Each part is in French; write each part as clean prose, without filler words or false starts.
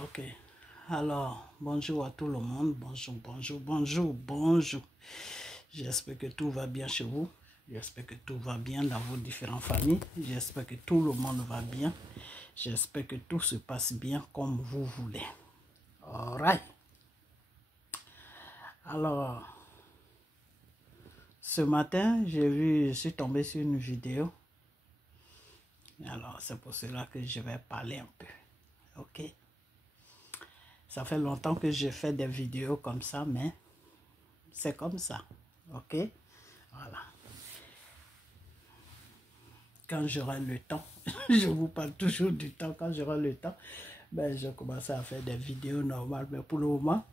Ok. Alors, bonjour à tout le monde. Bonjour. J'espère que tout va bien chez vous. J'espère que tout va bien dans vos différentes familles. J'espère que tout le monde va bien. J'espère que tout se passe bien comme vous voulez. Alright. Alors, ce matin, je suis tombé sur une vidéo. Alors, c'est pour cela que je vais parler un peu. Ok. Ça fait longtemps que je fais des vidéos comme ça, mais c'est comme ça. Ok. Voilà. Quand j'aurai le temps, je vous parle toujours du temps, quand j'aurai le temps, ben, je commence à faire des vidéos normales. Mais pour le moment,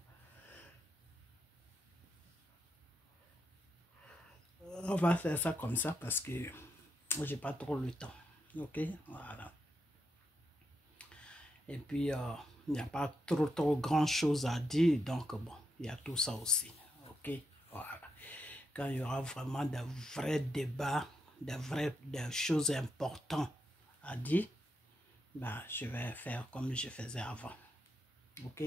on va faire ça comme ça parce que j'ai pas trop le temps. Ok, voilà. Et puis, il n'y a pas trop grand chose à dire. Donc, bon, il y a tout ça aussi. Ok, voilà. Quand il y aura vraiment des vrais débats, des choses importantes à dire, ben, je vais faire comme je faisais avant. Ok.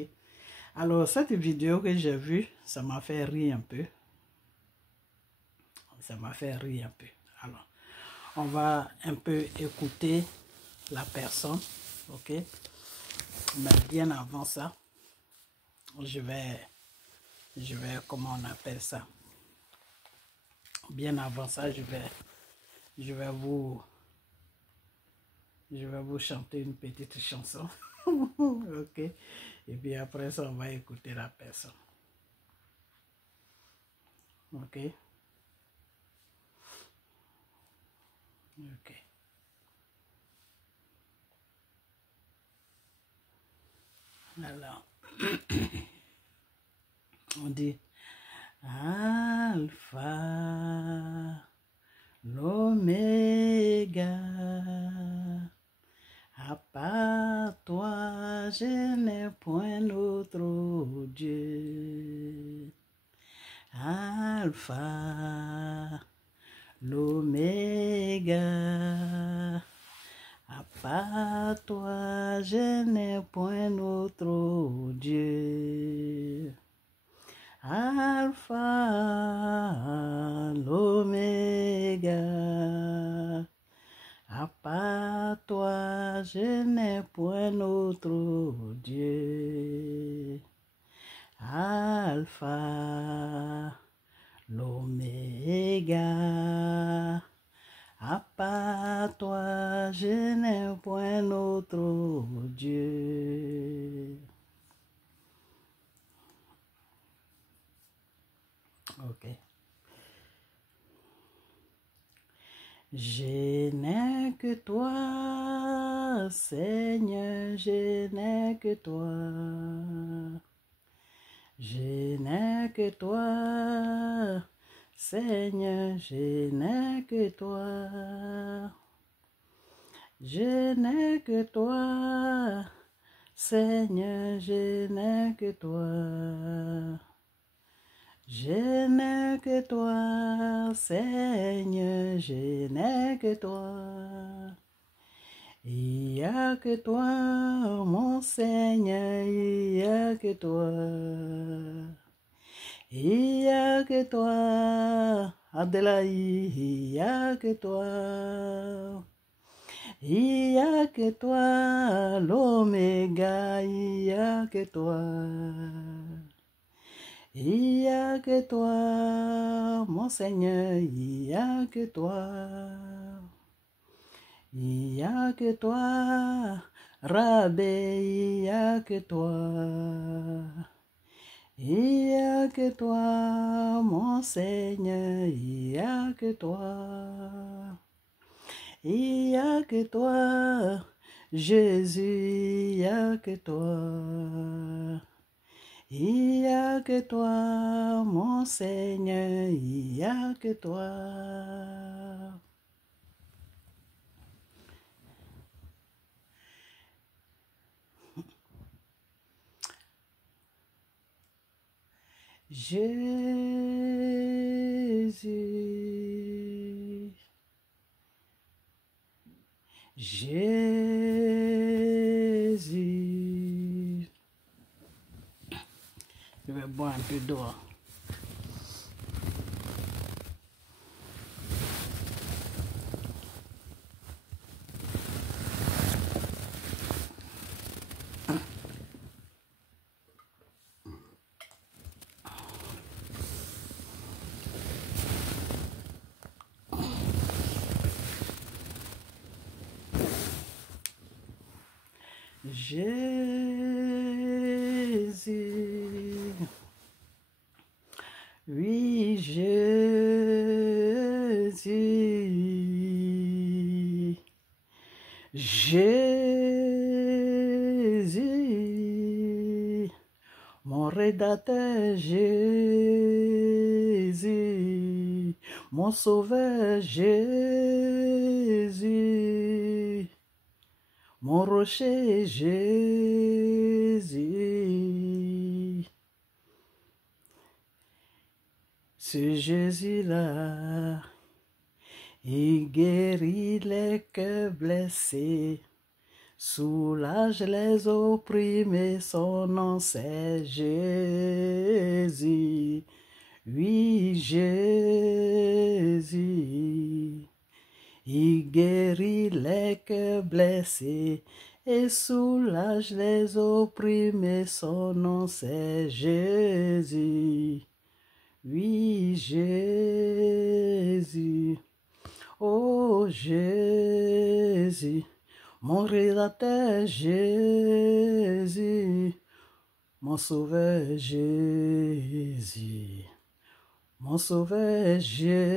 Alors, cette vidéo que j'ai vue, ça m'a fait rire un peu. Ça m'a fait rire un peu. Alors, on va un peu écouter la personne. Ok. Mais bien avant ça, je vais, comment on appelle ça? Bien avant ça, je vais vous chanter une petite chanson. Ok. Et puis après ça, on va écouter la personne. Ok. Ok. Alors, on dit Alpha, l'Oméga, à part toi, je n'ai point d'autre Dieu. Alpha, l'Oméga, à part toi, je n'ai point d'autre Dieu. Alpha, l'Oméga, à part toi, je n'ai point d'autre Dieu. Alpha, l'Oméga, à part toi, je n'ai point d'autre Dieu. Ok. Je n'ai que toi, Seigneur, je n'ai que toi. Je n'ai que toi, Seigneur, je n'ai que toi. Je n'ai que toi, Seigneur, je n'ai que toi. Je n'ai que toi, Seigneur, je n'ai que toi. Il n'y a que toi, mon Seigneur, il n'y a que toi. Il n'y a que toi, Adelaï, il n'y a que toi. Il n'y a que toi, l'Oméga, il n'y a que toi. Il n'y a que toi, mon Seigneur, il n'y a que toi. Il n'y a que toi, Rabbi, il n'y a que toi. Il n'y a que toi, mon Seigneur, il n'y a que toi. Il n'y a que toi, Jésus, il n'y a que toi. Il n'y a que toi, mon Seigneur, il n'y a que toi. Jésus, Jésus, Je vais boire un peu d'eau. Jésus, oui Jésus, Jésus, mon rédacteur Jésus, mon sauveur Jésus, mon rocher Jésus, ce Jésus-là, il guérit les cœurs blessés, soulage les opprimés, son nom c'est Jésus, oui Jésus. Il guérit les cœurs blessés et soulage les opprimés, son nom c'est Jésus. Oui, Jésus. Oh Jésus, mon rédacteur Jésus, mon sauveur Jésus. Mon sauveur Jésus,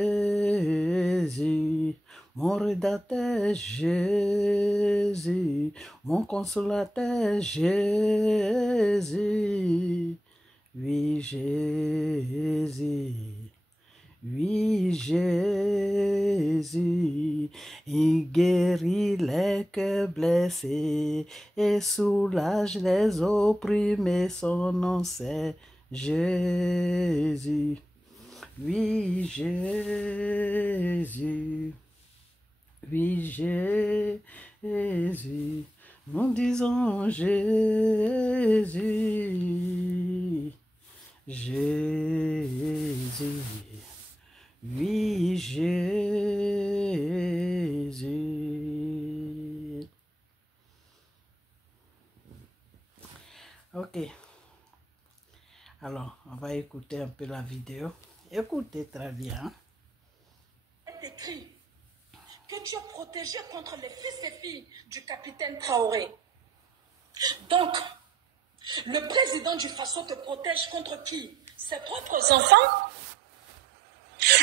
mon rédacteur Jésus, mon consolateur Jésus, oui Jésus, oui Jésus, il guérit les cœurs blessés et soulage les opprimés, son nom c'est Jésus. Oui, Jésus, oui, Jésus, nous disons Jésus, Jésus, oui, Jésus. Ok, alors on va écouter un peu la vidéo. Écoutez très bien. C'est écrit que tu es protégé contre les fils et filles du capitaine Traoré. Donc, le président du Faso te protège contre qui? Ses propres enfants?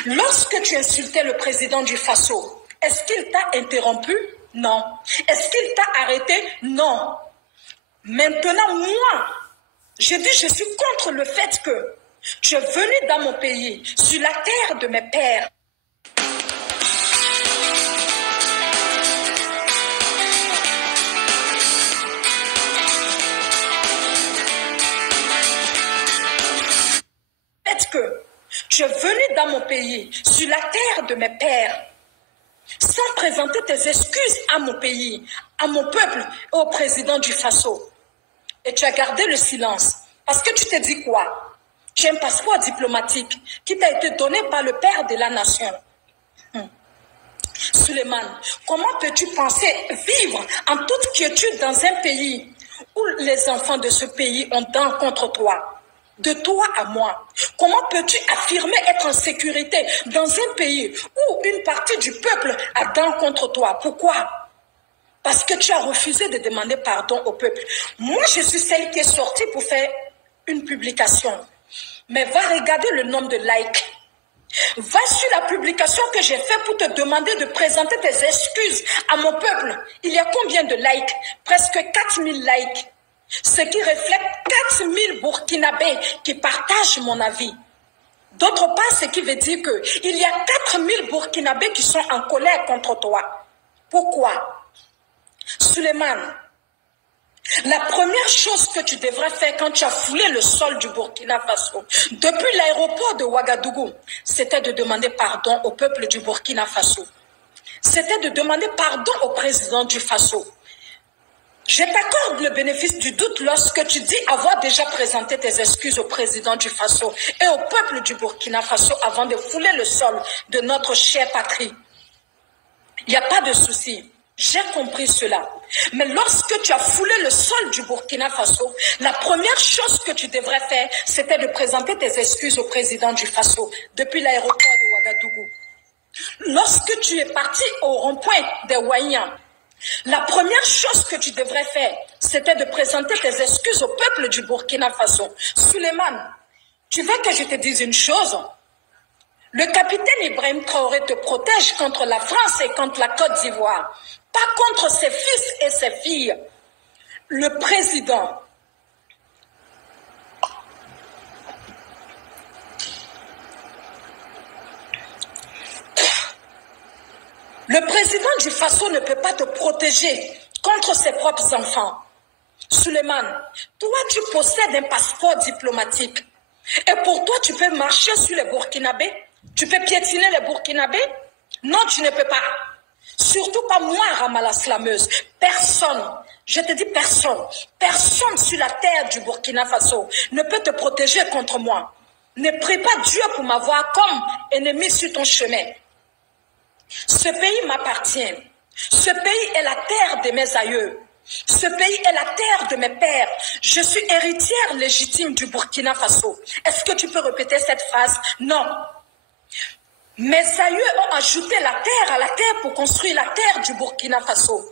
Lorsque tu insultais le président du Faso, est-ce qu'il t'a interrompu? Non. Est-ce qu'il t'a arrêté? Non. Maintenant, moi, je dis je suis contre le fait que tu es venu dans mon pays, sur la terre de mes pères. Fait que tu es venu dans mon pays, sur la terre de mes pères, sans présenter tes excuses à mon pays, à mon peuple et au président du Faso. Et tu as gardé le silence. Parce que tu t'es dit quoi? Tu as un passeport diplomatique qui t'a été donné par le père de la nation. Suleiman, comment peux-tu penser vivre en toute quiétude dans un pays où les enfants de ce pays ont dents contre toi? De toi à moi. Comment peux-tu affirmer être en sécurité dans un pays où une partie du peuple a dents contre toi? Pourquoi? Parce que tu as refusé de demander pardon au peuple. Moi, je suis celle qui est sortie pour faire une publication. Mais va regarder le nombre de likes. Va sur la publication que j'ai faite pour te demander de présenter tes excuses à mon peuple. Il y a combien de likes? Presque 4000 likes. Ce qui reflète 4000 Burkinabés qui partagent mon avis. D'autre part, ce qui veut dire qu'il y a 4000 Burkinabés qui sont en colère contre toi. Pourquoi? Suleiman, la première chose que tu devrais faire quand tu as foulé le sol du Burkina Faso, depuis l'aéroport de Ouagadougou, c'était de demander pardon au peuple du Burkina Faso. C'était de demander pardon au président du Faso. Je t'accorde le bénéfice du doute lorsque tu dis avoir déjà présenté tes excuses au président du Faso et au peuple du Burkina Faso avant de fouler le sol de notre chère patrie. Il n'y a pas de souci. J'ai compris cela. Mais lorsque tu as foulé le sol du Burkina Faso, la première chose que tu devrais faire, c'était de présenter tes excuses au président du Faso depuis l'aéroport de Ouagadougou. Lorsque tu es parti au rond-point de Ouaïan, la première chose que tu devrais faire, c'était de présenter tes excuses au peuple du Burkina Faso. Suleiman, tu veux que je te dise une chose? Le capitaine Ibrahim Traoré te protège contre la France et contre la Côte d'Ivoire, pas contre ses fils et ses filles. Le président du Faso ne peut pas te protéger contre ses propres enfants. Suleiman, toi tu possèdes un passeport diplomatique. Et pour toi, tu peux marcher sur les Burkinabés? Tu peux piétiner les Burkinabés? Non, tu ne peux pas. Surtout pas moi, Ramala Slameuse. Personne, je te dis personne, personne sur la terre du Burkina Faso ne peut te protéger contre moi. Ne prie pas Dieu pour m'avoir comme ennemi sur ton chemin. Ce pays m'appartient. Ce pays est la terre de mes aïeux. Ce pays est la terre de mes pères. Je suis héritière légitime du Burkina Faso. Est-ce que tu peux répéter cette phrase? Non. Mes aïeux ont ajouté la terre à la terre pour construire la terre du Burkina Faso.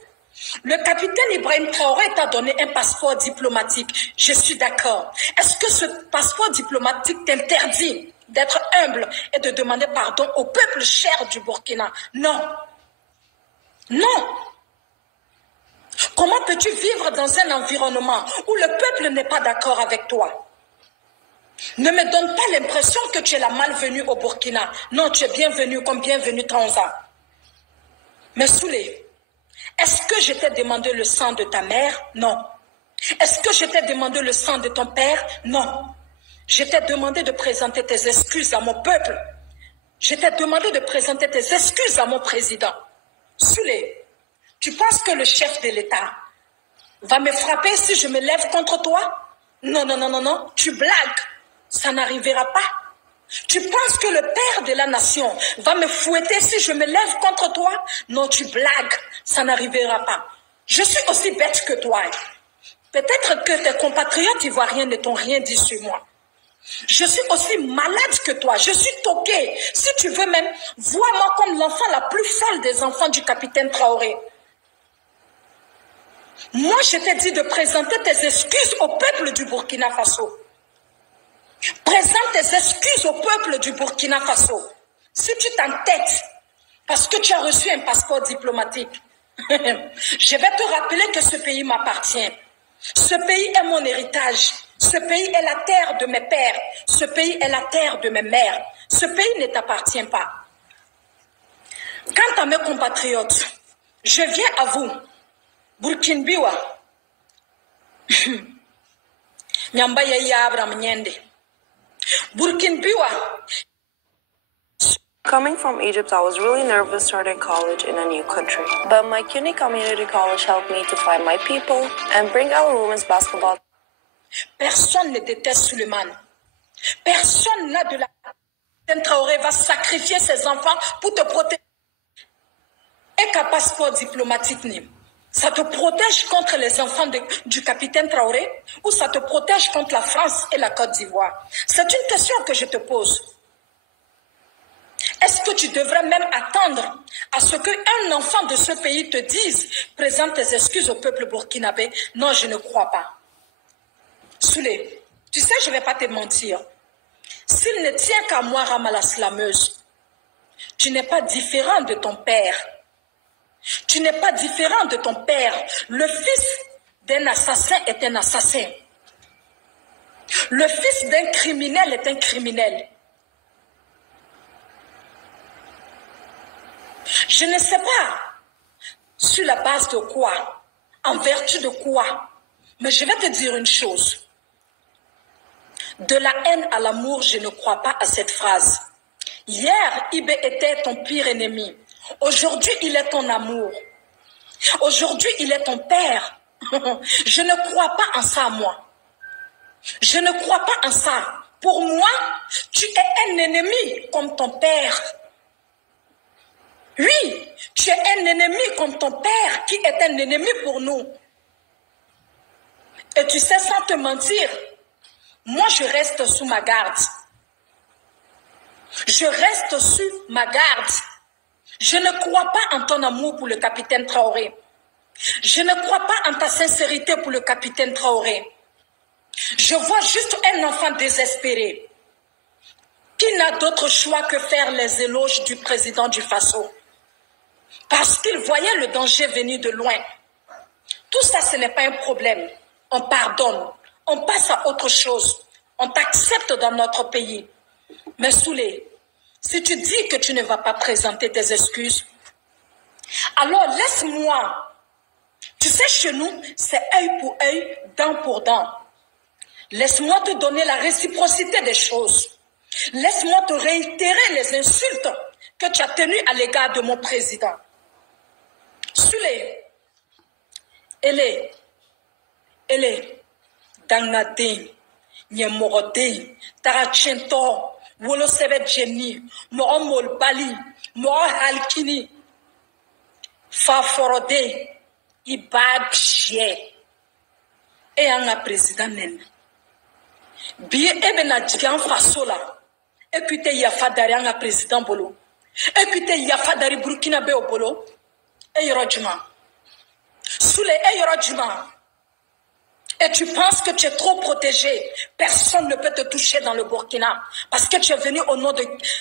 Le capitaine Ibrahim Traoré t'a donné un passeport diplomatique. Je suis d'accord. Est-ce que ce passeport diplomatique t'interdit d'être humble et de demander pardon au peuple cher du Burkina? Non. Non. Comment peux-tu vivre dans un environnement où le peuple n'est pas d'accord avec toi? Ne me donne pas l'impression que tu es la malvenue au Burkina. Non, tu es bienvenue comme bienvenue Tanzanie. Mais Soulé, est-ce que je t'ai demandé le sang de ta mère? Non. Est-ce que je t'ai demandé le sang de ton père? Non. Je t'ai demandé de présenter tes excuses à mon peuple. Je t'ai demandé de présenter tes excuses à mon président. Soulé, tu penses que le chef de l'État va me frapper si je me lève contre toi? Non, non, non, non, non, tu blagues. Ça n'arrivera pas. Tu penses que le père de la nation va me fouetter si je me lève contre toi? Non, tu blagues. Ça n'arrivera pas. Je suis aussi bête que toi. Peut-être que tes compatriotes ivoiriens ne t'ont rien dit sur moi. Je suis aussi malade que toi. Je suis toquée. Si tu veux même, vois-moi comme l'enfant la plus folle des enfants du capitaine Traoré. Moi, je t'ai dit de présenter tes excuses au peuple du Burkina Faso. Présente tes excuses au peuple du Burkina Faso. Si tu t'entêtes, parce que tu as reçu un passeport diplomatique, je vais te rappeler que ce pays m'appartient. Ce pays est mon héritage. Ce pays est la terre de mes pères. Ce pays est la terre de mes mères. Ce pays ne t'appartient pas. Quant à mes compatriotes, je viens à vous. Burkinbiwa. Nyambaya ya Abraham Nyende. Burkinbiwa. Coming from Egypt, I was really nervous starting college in a new country. But my CUNY Community College helped me to find my people and bring our women's basketball. Personne ne déteste Suleiman. Personne n'a de la... Traoré va sacrifier ses enfants pour te protéger. Et qu'un passeport diplomatique, ça te protège contre les enfants du capitaine Traoré ou ça te protège contre la France et la Côte d'Ivoire? C'est une question que je te pose. Est-ce que tu devrais même attendre à ce qu'un enfant de ce pays te dise « Présente tes excuses au peuple burkinabé » Non, je ne crois pas. Soulé, tu sais, je ne vais pas te mentir. S'il ne tient qu'à moi, Ramala Slameuse, tu n'es pas différent de ton père. Tu n'es pas différent de ton père. Le fils d'un assassin est un assassin. Le fils d'un criminel est un criminel. Je ne sais pas sur la base de quoi, en vertu de quoi, mais je vais te dire une chose. De la haine à l'amour, je ne crois pas à cette phrase. Hier, Ibé était ton pire ennemi. Aujourd'hui, il est ton amour. Aujourd'hui, il est ton père. Je ne crois pas en ça, moi. Je ne crois pas en ça. Pour moi, tu es un ennemi comme ton père. Oui, tu es un ennemi comme ton père qui est un ennemi pour nous. Et tu sais, sans te mentir, moi je reste sous ma garde. Je reste sous ma garde. Je ne crois pas en ton amour pour le capitaine Traoré. Je ne crois pas en ta sincérité pour le capitaine Traoré. Je vois juste un enfant désespéré qui n'a d'autre choix que faire les éloges du président du Faso. Parce qu'il voyait le danger venir de loin. Tout ça, ce n'est pas un problème. On pardonne. On passe à autre chose. On t'accepte dans notre pays. Mais Soulé, si tu dis que tu ne vas pas présenter tes excuses, alors laisse-moi. Tu sais, chez nous, c'est œil pour œil, dent pour dent. Laisse-moi te donner la réciprocité des choses. Laisse-moi te réitérer les insultes que tu as tenues à l'égard de mon président. Soulé, elle est Dangnadin, Nyemorode, Tarachento, Wolo Sebe Jenny, Moro Molbali, Moro Halkini, Faforode, Ibad Jie, et un président Nen. Bien, ebe na jigan faso la, et puis te yafa dari un président Bolo, et puis te yafa dari Burkina Be au Bolo, et Yorodjuma. Soulé, et Yorodjuma. Et tu penses que tu es trop protégé. Personne ne peut te toucher dans le Burkina. Parce que tu es venu au nom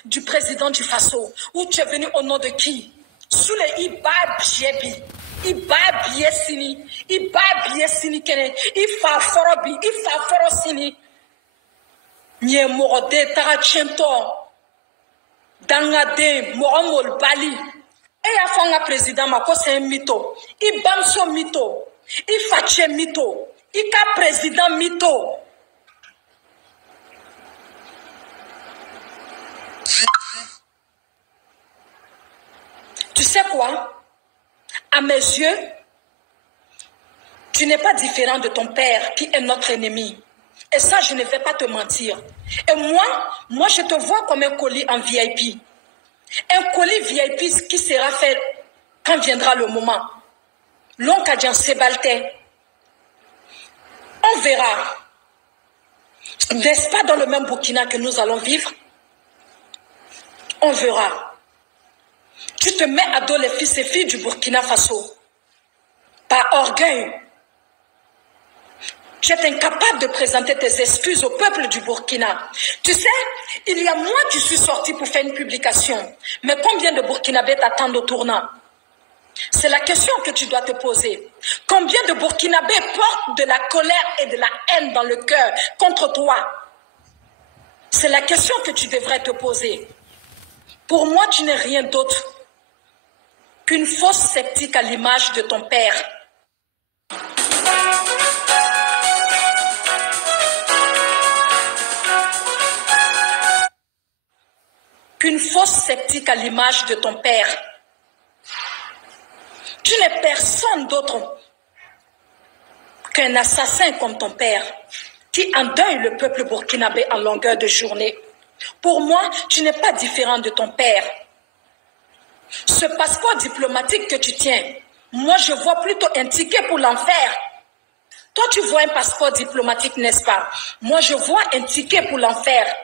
du président du Faso. Ou tu es venu au nom de qui? Soulé, Iba Biebi. Iba Biesini. Iba Biesini Kene. Ifa Forobi. Ifa Forosini. Nye Morode Tarachento. Dangade. Moromol Bali. Et ya fanga président Mako, c'est un mytho. Ibamso mytho. Ifache mytho. Ika président mytho. Tu sais quoi? À mes yeux, tu n'es pas différent de ton père qui est notre ennemi. Et ça, je ne vais pas te mentir. Et moi, je te vois comme un colis en VIP. Un colis VIP qui sera fait quand viendra le moment. L'oncle Adjan Sebalte. On verra. N'est-ce pas dans le même Burkina que nous allons vivre? On verra. Tu te mets à dos les fils et filles du Burkina Faso. Par orgueil. Tu es incapable de présenter tes excuses au peuple du Burkina. Tu sais, il y a moi qui suis sorti pour faire une publication. Mais combien de Burkinabés t'attendent au tournant? C'est la question que tu dois te poser. Combien de Burkinabés portent de la colère et de la haine dans le cœur contre toi? C'est la question que tu devrais te poser. Pour moi, tu n'es rien d'autre qu'une fausse sceptique à l'image de ton père. Qu'une fausse sceptique à l'image de ton père. Tu n'es personne d'autre qu'un assassin comme ton père, qui endeuille le peuple burkinabé en longueur de journée. Pour moi, tu n'es pas différent de ton père. Ce passeport diplomatique que tu tiens, moi je vois plutôt un ticket pour l'enfer. Toi tu vois un passeport diplomatique, n'est-ce pas? Moi je vois un ticket pour l'enfer.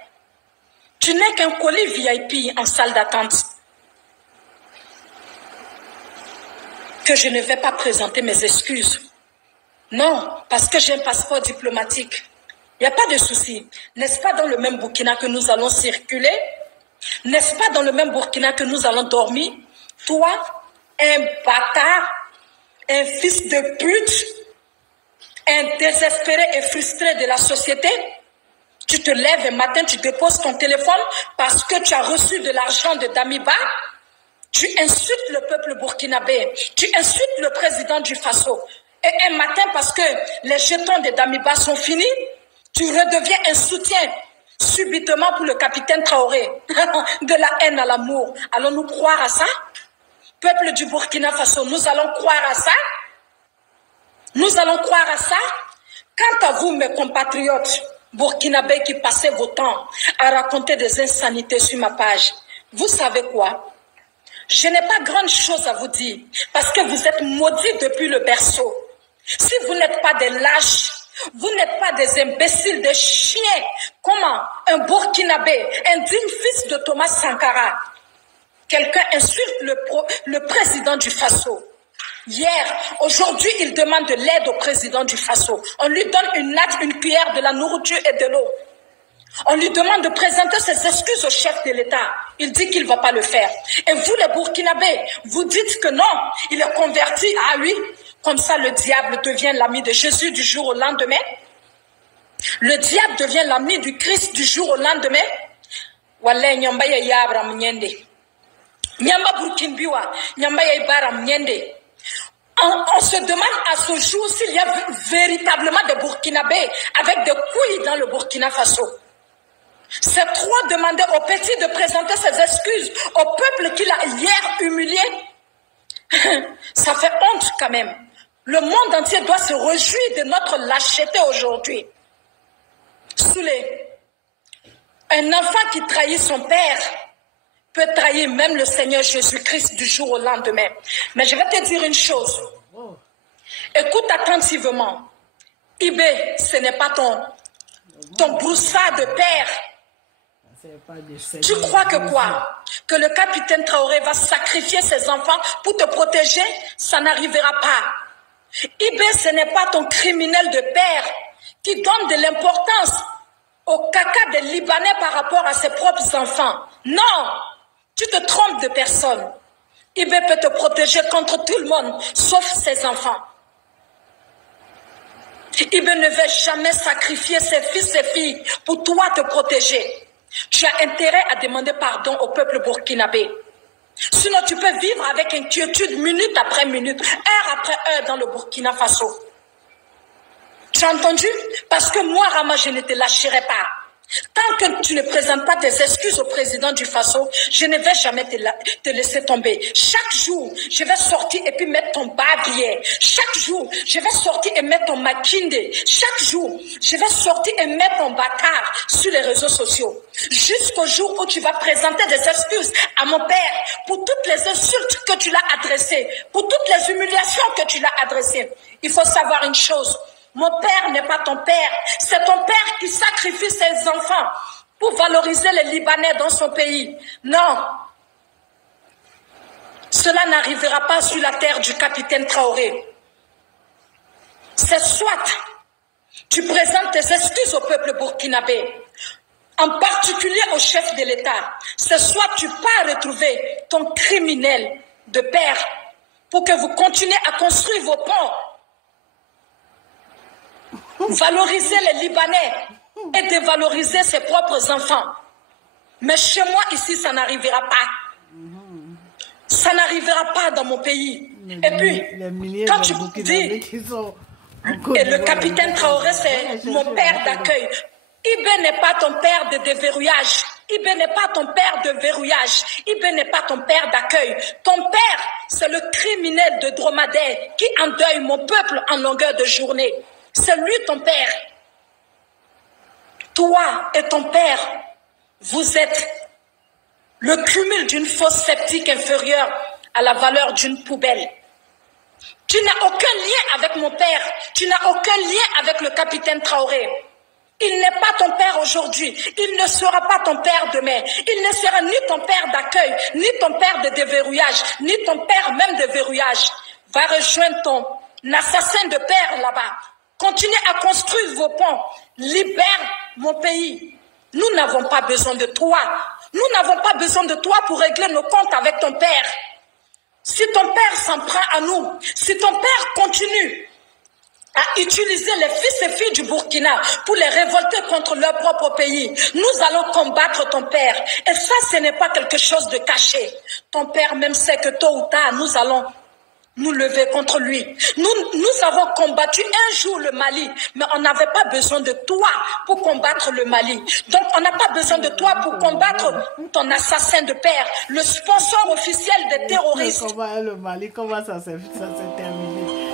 Tu n'es qu'un colis VIP en salle d'attente. Que je ne vais pas présenter mes excuses. Non, parce que j'ai un passeport diplomatique. Il n'y a pas de souci. N'est-ce pas dans le même Burkina que nous allons circuler? N'est-ce pas dans le même Burkina que nous allons dormir? Toi, un bâtard, un fils de pute, un désespéré et frustré de la société, tu te lèves un matin, tu déposes ton téléphone parce que tu as reçu de l'argent de Damiba. Tu insultes le peuple burkinabé. Tu insultes le président du Faso. Et un matin, parce que les jetons de Damiba sont finis, tu redeviens un soutien subitement pour le capitaine Traoré. De la haine à l'amour. Allons-nous croire à ça? Peuple du Burkina Faso, nous allons croire à ça? Nous allons croire à ça. Quant à vous, mes compatriotes burkinabés qui passez vos temps à raconter des insanités sur ma page, vous savez quoi? Je n'ai pas grande chose à vous dire parce que vous êtes maudits depuis le berceau. Si vous n'êtes pas des lâches, vous n'êtes pas des imbéciles, des chiens. Comment un Burkinabé, un digne fils de Thomas Sankara, quelqu'un insulte le président du Faso. Hier, aujourd'hui, il demande de l'aide au président du Faso. On lui donne une natte, une cuillère, de la nourriture et de l'eau. On lui demande de présenter ses excuses au chef de l'État. Il dit qu'il ne va pas le faire. Et vous, les Burkinabés, vous dites que non, il est converti. Ah oui, comme ça le diable devient l'ami de Jésus du jour au lendemain. Le diable devient l'ami du Christ du jour au lendemain. Wallah, nyamba ya yabram nyende. Nyamba Burkinbiwa, nyamba ya ibaram nyende. On se demande à ce jour s'il y a véritablement des Burkinabés avec des couilles dans le Burkina Faso. C'est trop demander au petit de présenter ses excuses au peuple qu'il a hier humilié. Ça fait honte quand même. Le monde entier doit se réjouir de notre lâcheté aujourd'hui. Soulé, un enfant qui trahit son père peut trahir même le Seigneur Jésus-Christ du jour au lendemain. Mais je vais te dire une chose. Écoute attentivement. Ibé, ce n'est pas ton broussard de père. Tu crois que quoi? Que le capitaine Traoré va sacrifier ses enfants pour te protéger? Ça n'arrivera pas. Ibé, ce n'est pas ton criminel de père qui donne de l'importance au caca des Libanais par rapport à ses propres enfants. Non, tu te trompes de personne. Ibé peut te protéger contre tout le monde, sauf ses enfants. Ibé ne veut jamais sacrifier ses fils et filles pour toi te protéger. Tu as intérêt à demander pardon au peuple burkinabé. Sinon, tu peux vivre avec inquiétude minute après minute, heure après heure dans le Burkina Faso. Tu as entendu? Parce que moi, Rama, je ne te lâcherai pas. Tant que tu ne présentes pas tes excuses au président du Faso, je ne vais jamais te laisser tomber. Chaque jour, je vais sortir et puis mettre ton bavier. Chaque jour, je vais sortir et mettre ton makinde. Chaque jour, je vais sortir et mettre ton bakar sur les réseaux sociaux. Jusqu'au jour où tu vas présenter des excuses à mon père pour toutes les insultes que tu l'as adressées, pour toutes les humiliations que tu l'as adressées. Il faut savoir une chose. Mon père n'est pas ton père. C'est ton père qui sacrifie ses enfants pour valoriser les Libanais dans son pays. Non. Cela n'arrivera pas sur la terre du capitaine Traoré. C'est soit tu présentes tes excuses au peuple burkinabé, en particulier au chef de l'État. C'est soit tu pars retrouver ton criminel de père pour que vous continuez à construire vos ponts. Valoriser les Libanais et dévaloriser ses propres enfants. Mais chez moi, ici, ça n'arrivera pas. Ça n'arrivera pas dans mon pays. Et puis, quand tu dis, et le capitaine Traoré, c'est mon père d'accueil. Ibé n'est pas ton père de déverrouillage. Ibé n'est pas ton père de verrouillage. Ibé n'est pas ton père d'accueil. Ton père, c'est le criminel de dromadaire qui endeuille mon peuple en longueur de journée. C'est lui ton père. Toi et ton père, vous êtes le cumul d'une fosse septique inférieure à la valeur d'une poubelle. Tu n'as aucun lien avec mon père. Tu n'as aucun lien avec le capitaine Traoré. Il n'est pas ton père aujourd'hui. Il ne sera pas ton père demain. Il ne sera ni ton père d'accueil, ni ton père de déverrouillage, ni ton père même de verrouillage. Va rejoindre ton assassin de père là-bas. Continuez à construire vos ponts. Libère mon pays. Nous n'avons pas besoin de toi. Nous n'avons pas besoin de toi pour régler nos comptes avec ton père. Si ton père s'en prend à nous, si ton père continue à utiliser les fils et filles du Burkina pour les révolter contre leur propre pays, nous allons combattre ton père. Et ça, ce n'est pas quelque chose de caché. Ton père même sait que tôt ou tard, nous allons nous lever contre lui. Nous avons combattu un jour le Mali, mais on n'avait pas besoin de toi pour combattre le Mali. Donc on n'a pas besoin de toi pour combattre ton assassin de père, le sponsor officiel des terroristes. Le Mali, comment ça s'est terminé?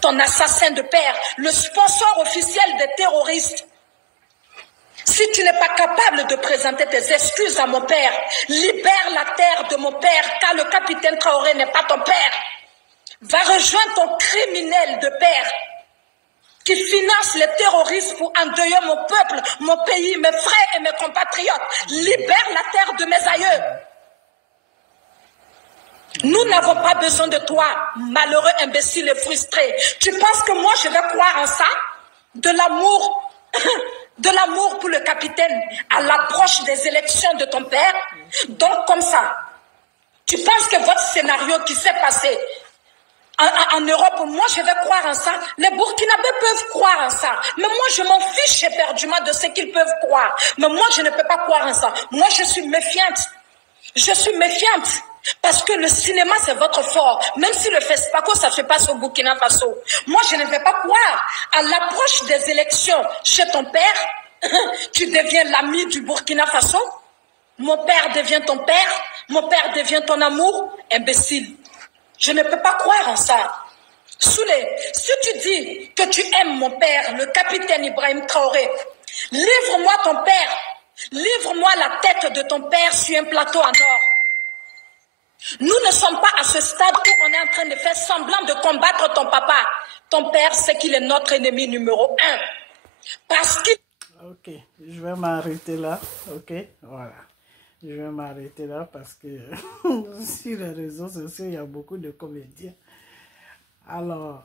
Ton assassin de père, le sponsor officiel des terroristes. Si tu n'es pas capable de présenter tes excuses à mon père, libère la terre de mon père, car le capitaine Traoré n'est pas ton père. Va rejoindre ton criminel de père qui finance les terroristes pour endeuiller mon peuple, mon pays, mes frères et mes compatriotes. Libère la terre de mes aïeux. Nous n'avons pas besoin de toi, malheureux imbécile et frustré. Tu penses que moi je vais croire en ça? De l'amour, de l'amour pour le capitaine à l'approche des élections de ton père? Donc comme ça, tu penses que votre scénario qui s'est passé en Europe, moi je vais croire en ça. Les Burkinabés peuvent croire en ça. Mais moi je m'en fiche éperdument de ce qu'ils peuvent croire. Mais moi je ne peux pas croire en ça. Moi je suis méfiante. Je suis méfiante. Parce que le cinéma, c'est votre fort. Même si le FESPACO, ça se passe au Burkina Faso. Moi, je ne vais pas croire. À l'approche des élections chez ton père, tu deviens l'ami du Burkina Faso. Mon père devient ton père. Mon père devient ton amour. Imbécile. Je ne peux pas croire en ça. Soulé, si tu dis que tu aimes mon père, le capitaine Ibrahim Traoré, livre-moi ton père. Livre-moi la tête de ton père sur un plateau en or. Nous ne sommes pas à ce stade où on est en train de faire semblant de combattre ton papa. Ton père, c'est qu'il est notre ennemi numéro 1. Parce qu'il... Ok, je vais m'arrêter là. Ok, voilà. Je vais m'arrêter là parce que sur les réseaux sociaux, il y a beaucoup de comédiens. Alors,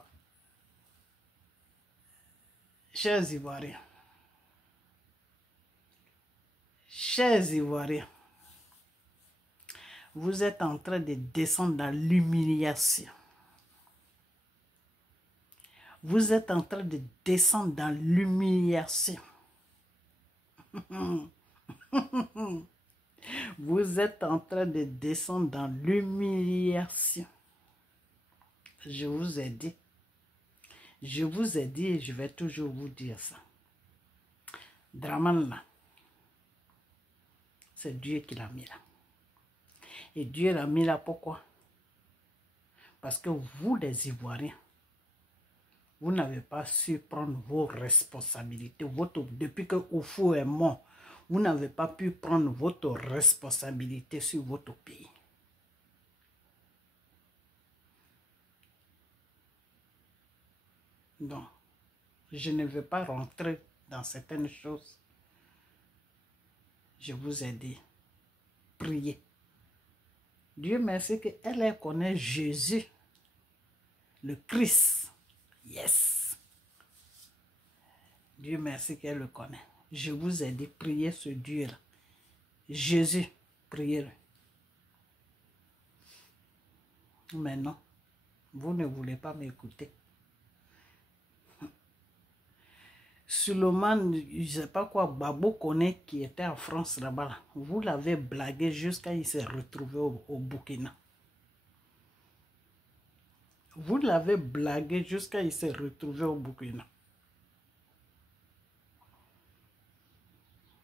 chers Ivoiriens, vous êtes en train de descendre dans l'humiliation. Vous êtes en train de descendre dans l'humiliation. Vous êtes en train de descendre dans l'humiliation. Je vous ai dit. Je vous ai dit et je vais toujours vous dire ça. Dramane là, c'est Dieu qui l'a mis là. Et Dieu l'a mis là pourquoi? Parce que vous les Ivoiriens, vous n'avez pas su prendre vos responsabilités. Depuis que Oufou est mort, vous n'avez pas pu prendre votre responsabilité sur votre pays. Donc, je ne vais pas rentrer dans certaines choses. Je vous ai dit, priez. Dieu merci qu'elle connaît Jésus, le Christ. Yes. Dieu merci qu'elle le connaît. Je vous ai dit, priez ce Dieu-là. Jésus, priez-le. Mais non, vous ne voulez pas m'écouter. Suleiman, je ne sais pas quoi, Babo connaît qui était en France là-bas. Vous l'avez blagué jusqu'à il s'est retrouvé au Burkina. Vous l'avez blagué jusqu'à il s'est retrouvé au Burkina.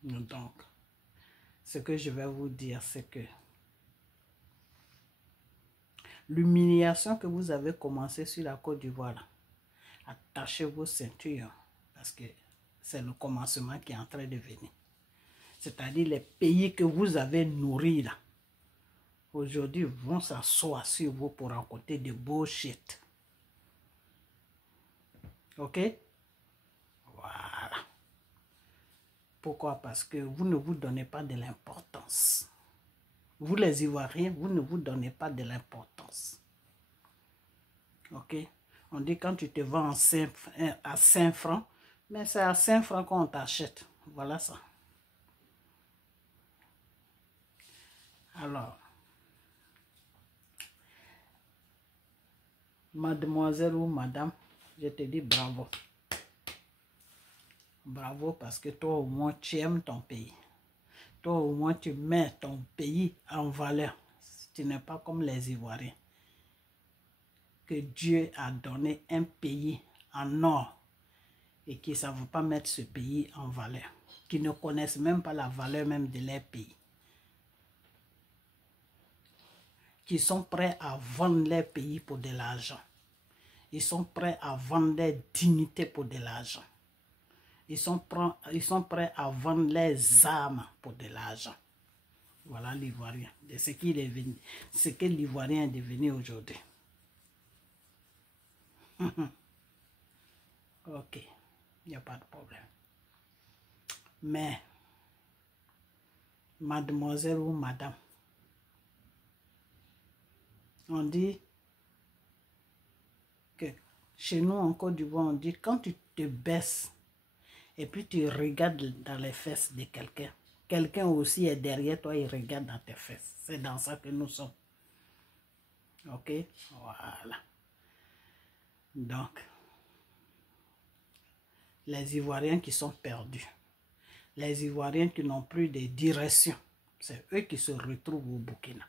Donc, ce que je vais vous dire, c'est que l'humiliation que vous avez commencé sur la Côte d'Ivoire, attachez vos ceintures parce que c'est le commencement qui est en train de venir. C'est-à-dire les pays que vous avez nourris là, aujourd'hui vont s'asseoir sur vous pour raconter de bullshit. Ok? Voilà. Pourquoi? Parce que vous ne vous donnez pas de l'importance. Vous les Ivoiriens, vous ne vous donnez pas de l'importance. Ok? On dit quand tu te vends à 5 francs, mais c'est à 5 francs qu'on t'achète. Voilà ça. Alors, mademoiselle ou madame, je te dis bravo. Bravo parce que toi au moins tu aimes ton pays. Toi au moins tu mets ton pays en valeur. Tu n'es pas comme les Ivoiriens. Que Dieu a donné un pays en or et qui ne savent pas mettre ce pays en valeur. Qui ne connaissent même pas la valeur même de leur pays. qui sont prêts à vendre leur pays pour de l'argent. Ils sont prêts à vendre leur dignité pour de l'argent. Ils sont prêts à vendre leurs armes pour de l'argent. Voilà l'Ivoirien. De ce que l'Ivoirien est devenu aujourd'hui. Ok, il n'y a pas de problème. Mais, mademoiselle ou madame, on dit que chez nous en Côte d'Ivoire, on dit quand tu te baisses et puis tu regardes dans les fesses de quelqu'un, quelqu'un aussi est derrière toi, il regarde dans tes fesses. C'est dans ça que nous sommes. Ok? Voilà. Donc, les Ivoiriens qui sont perdus, les Ivoiriens qui n'ont plus de direction, c'est eux qui se retrouvent au Burkina.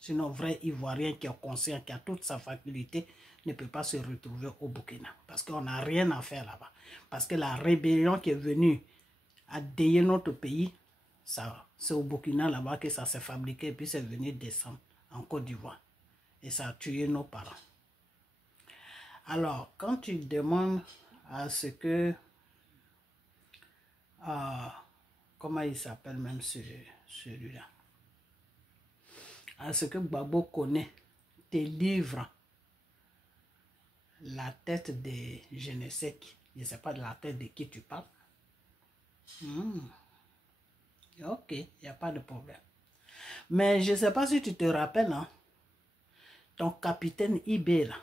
Sinon, un vrai Ivoirien qui est conscient, qui a toute sa faculté, ne peut pas se retrouver au Burkina. Parce qu'on n'a rien à faire là-bas. Parce que la rébellion qui est venue à déiller notre pays, c'est au Burkina là-bas que ça s'est fabriqué et puis c'est venu descendre en Côte d'Ivoire. Et ça a tué nos parents. Alors, quand tu demandes à ce que... comment il s'appelle même celui-là? À ce que Gbagbo connaît, tes livres, la tête de je ne sais qui, je ne sais pas de la tête de qui tu parles. Ok, il n'y a pas de problème. Mais je ne sais pas si tu te rappelles, hein, ton capitaine Ibé là.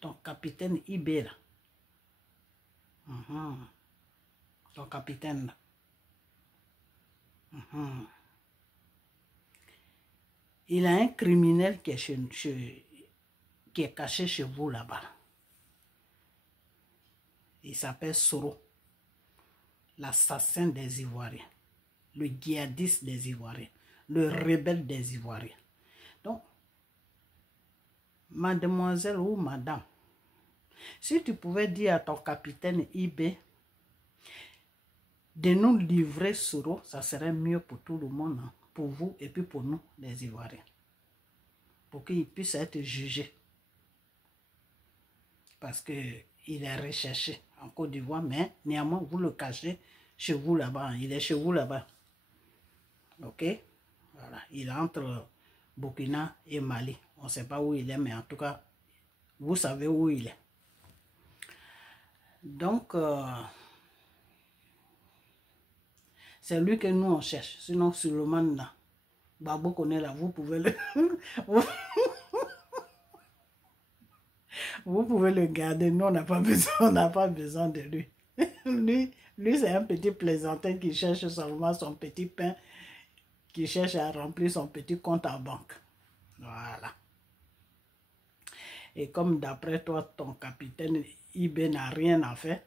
Ton capitaine Ibé là. Ton capitaine là. Il a un criminel qui est caché chez vous là-bas. Il s'appelle Soro, l'assassin des Ivoiriens, le djihadiste des Ivoiriens, le rebelle des Ivoiriens. Donc, mademoiselle ou madame, si tu pouvais dire à ton capitaine Ibé de nous livrer Soro, ça serait mieux pour tout le monde, hein, pour vous et puis pour nous, les Ivoiriens, pour qu'il puisse être jugé. Parce qu'il est recherché en Côte d'Ivoire, mais néanmoins, vous le cachez chez vous là-bas. Il est chez vous là-bas. Ok? Voilà. Il est entre Burkina et Mali. On ne sait pas où il est, mais en tout cas, vous savez où il est. Donc, c'est lui que nous on cherche. Sinon, Suleiman là, Gbagbo connaît là, vous pouvez le... Vous pouvez le garder. Nous, on n'a pas besoin de lui. Lui c'est un petit plaisantin qui cherche seulement son petit pain, qui cherche à remplir son petit compte en banque. Voilà. Et comme d'après toi, ton capitaine Ibé n'a rien à faire,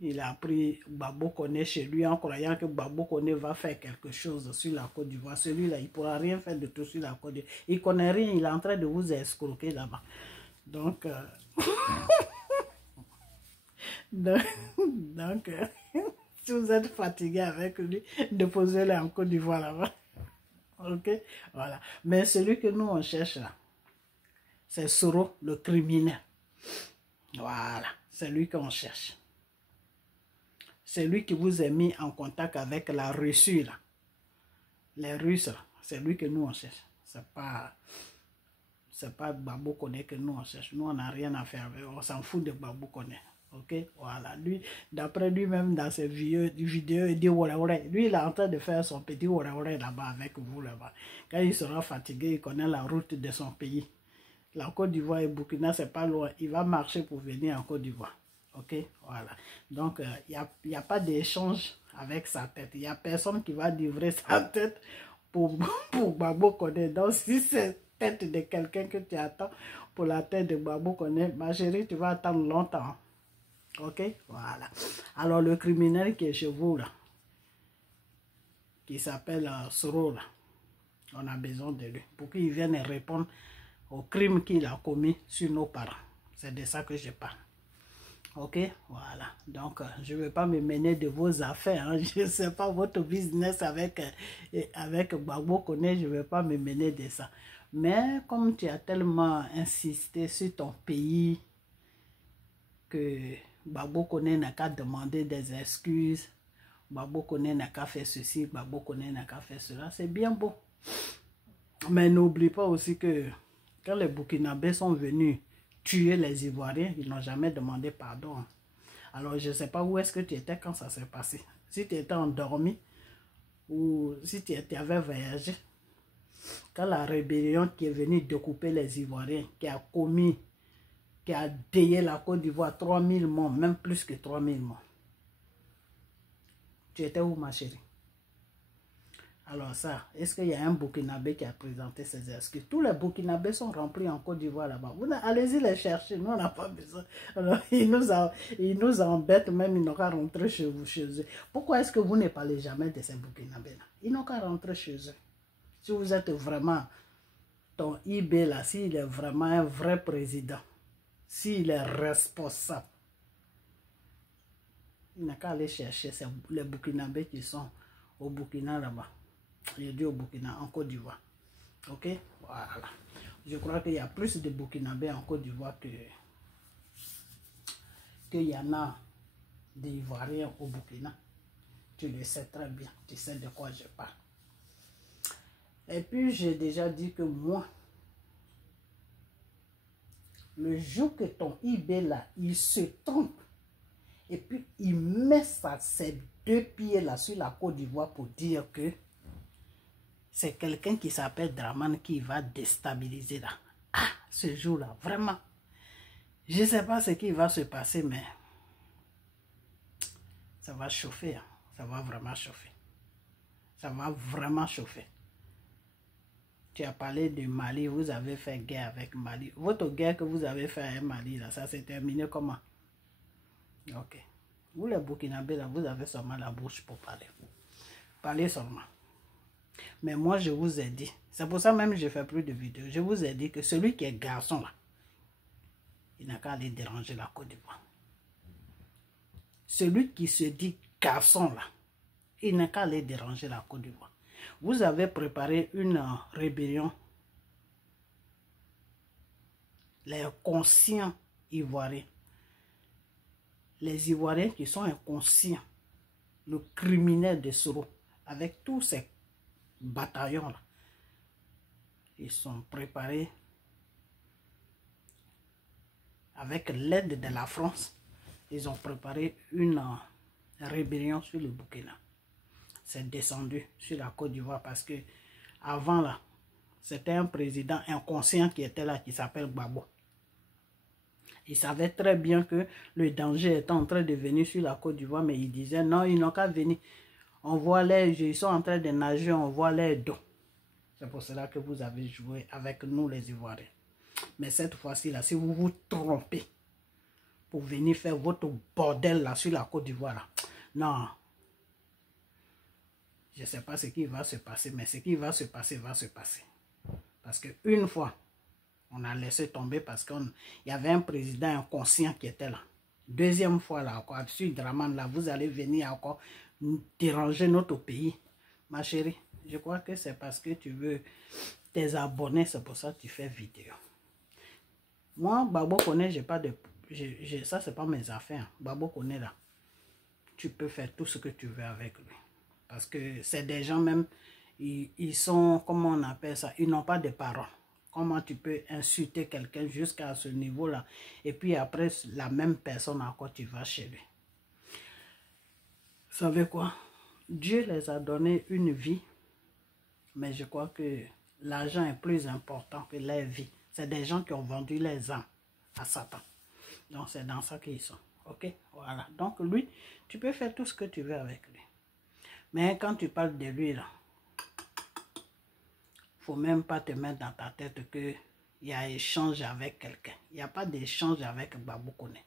il a pris Gbagbo Koné chez lui en croyant que Gbagbo Koné va faire quelque chose sur la Côte d'Ivoire. Celui-là, il ne pourra rien faire de tout sur la Côte d'Ivoire. Il ne connaît rien, il est en train de vous escroquer là-bas. Donc, si vous êtes fatigué avec lui, déposez-le en Côte d'Ivoire là-bas. Ok? Voilà. Mais celui que nous on cherche là, c'est Soro, le criminel. Voilà. C'est lui qu'on cherche. C'est lui qui vous a mis en contact avec la Russie là. Les Russes là, c'est lui que nous on cherche. C'est pas Gbagbo Koné que nous on cherche. Nous on n'a rien à faire avec. On s'en fout de Gbagbo Koné. Ok, voilà. Lui, d'après lui-même dans ses vidéos, il dit voilà. Lui, il est en train de faire son petit voilà là-bas avec vous là-bas. Quand il sera fatigué, il connaît la route de son pays. La Côte d'Ivoire et Burkina, c'est pas loin. Il va marcher pour venir en Côte d'Ivoire. Ok, voilà. Donc, il n'y a pas d'échange avec sa tête. Il n'y a personne qui va livrer sa tête pour Gbagbo Koné. Donc, si c'est tête de quelqu'un que tu attends pour la tête de Gbagbo Koné, ma chérie, tu vas attendre longtemps. Ok, voilà. Alors, le criminel qui est chez vous, là, qui s'appelle Soro, là, on a besoin de lui pour qu'il vienne répondre au crime qu'il a commis sur nos parents. C'est de ça que je parle. Ok, voilà. Donc, je ne vais pas me mêler de vos affaires. Hein. Je ne sais pas votre business avec Gbagbo Koné, je ne vais pas me mêler de ça. Mais comme tu as tellement insisté sur ton pays que Gbagbo Koné n'a qu'à demander des excuses, Gbagbo Koné n'a qu'à faire ceci, Gbagbo Koné n'a qu'à faire cela, c'est bien beau. Mais n'oublie pas aussi que quand les Burkinabés sont venus tuer les Ivoiriens, ils n'ont jamais demandé pardon. Alors, je ne sais pas où est-ce que tu étais quand ça s'est passé. Si tu étais endormi ou si tu avais voyagé. Quand la rébellion qui est venue découper les Ivoiriens, qui a déillé la Côte d'Ivoire, 3000 morts, même plus que 3000 morts. Tu étais où, ma chérie? Alors ça, est-ce qu'il y a un Burkinabé qui a présenté ses excuses? Tous les Burkinabés sont remplis en Côte d'Ivoire là-bas. Allez-y les chercher, nous on n'a pas besoin. Alors, ils nous embêtent même, ils n'ont qu'à rentrer chez eux. Pourquoi est-ce que vous ne parlez jamais de ces Burkinabés là? Ils n'ont qu'à rentrer chez eux. Si vous êtes vraiment, ton IB là, s'il est vraiment un vrai président, s'il est responsable, il n'a qu'à aller chercher les Burkinabés qui sont au Burkina là-bas. Je dis au Burkina, en Côte d'Ivoire. Ok? Voilà. Je crois qu'il y a plus de Burkinabés en Côte d'Ivoire qu'il y en a d'Ivoiriens au Burkina. Tu le sais très bien. Tu sais de quoi je parle. Et puis, j'ai déjà dit que moi, le jour que ton IB là, il se trompe, et puis il met ses deux pieds là sur la Côte d'Ivoire pour dire que c'est quelqu'un qui s'appelle Dramane qui va déstabiliser là. Ah, ce jour-là, vraiment. Je ne sais pas ce qui va se passer, mais ça va chauffer. Hein. Ça va vraiment chauffer. Ça va vraiment chauffer. Tu as parlé de Mali, vous avez fait guerre avec Mali. Votre guerre que vous avez fait avec Mali, là, ça s'est terminé comment? Ok. Vous les Burkinabés, là, vous avez seulement la bouche pour parler. Parlez seulement. Mais moi, je vous ai dit, c'est pour ça même que je ne fais plus de vidéos, je vous ai dit que celui qui est garçon, là, il n'a qu'à aller déranger la Côte d'Ivoire. Celui qui se dit garçon, là, il n'a qu'à aller déranger la Côte d'Ivoire. Vous avez préparé une rébellion. Les conscients ivoiriens. Les Ivoiriens qui sont inconscients. Le criminel de Soro. Avec tous ces bataillons-là. Ils sont préparés avec l'aide de la France. Ils ont préparé une rébellion sur le Burkina. C'est descendu sur la Côte d'Ivoire parce que avant là, c'était un président inconscient qui était là, qui s'appelle Gbagbo. Il savait très bien que le danger était en train de venir sur la Côte d'Ivoire, mais il disait non, ils n'ont qu'à venir. On voit ils sont en train de nager, on voit les dos. C'est pour cela que vous avez joué avec nous les Ivoiriens. Mais cette fois-ci là, si vous vous trompez pour venir faire votre bordel là sur la Côte d'Ivoire là, non. Je ne sais pas ce qui va se passer, mais ce qui va se passer, va se passer. Parce qu'une fois, on a laissé tomber parce qu'il y avait un président inconscient qui était là. Deuxième fois, là encore, sur Dramane, là, vous allez venir encore déranger notre pays. Ma chérie, je crois que c'est parce que tu veux tes abonnés, c'est pour ça que tu fais vidéo. Moi, Gbagbo Koné, j'ai pas de... ça, c'est pas mes affaires. Gbagbo Koné, là, tu peux faire tout ce que tu veux avec lui. Parce que c'est des gens même, ils sont, comment on appelle ça, ils n'ont pas de parole. Comment tu peux insulter quelqu'un jusqu'à ce niveau-là? Et puis après, la même personne encore, tu vas chez lui. Vous savez quoi? Dieu les a donné une vie. Mais je crois que l'argent est plus important que leur vie. C'est des gens qui ont vendu les âmes à Satan. Donc c'est dans ça qu'ils sont. Ok? Voilà. Donc lui, tu peux faire tout ce que tu veux avec lui. Mais quand tu parles de lui, là, faut même pas te mettre dans ta tête qu'il y a échange avec quelqu'un. Il n'y a pas d'échange avec Gbagbo Koné.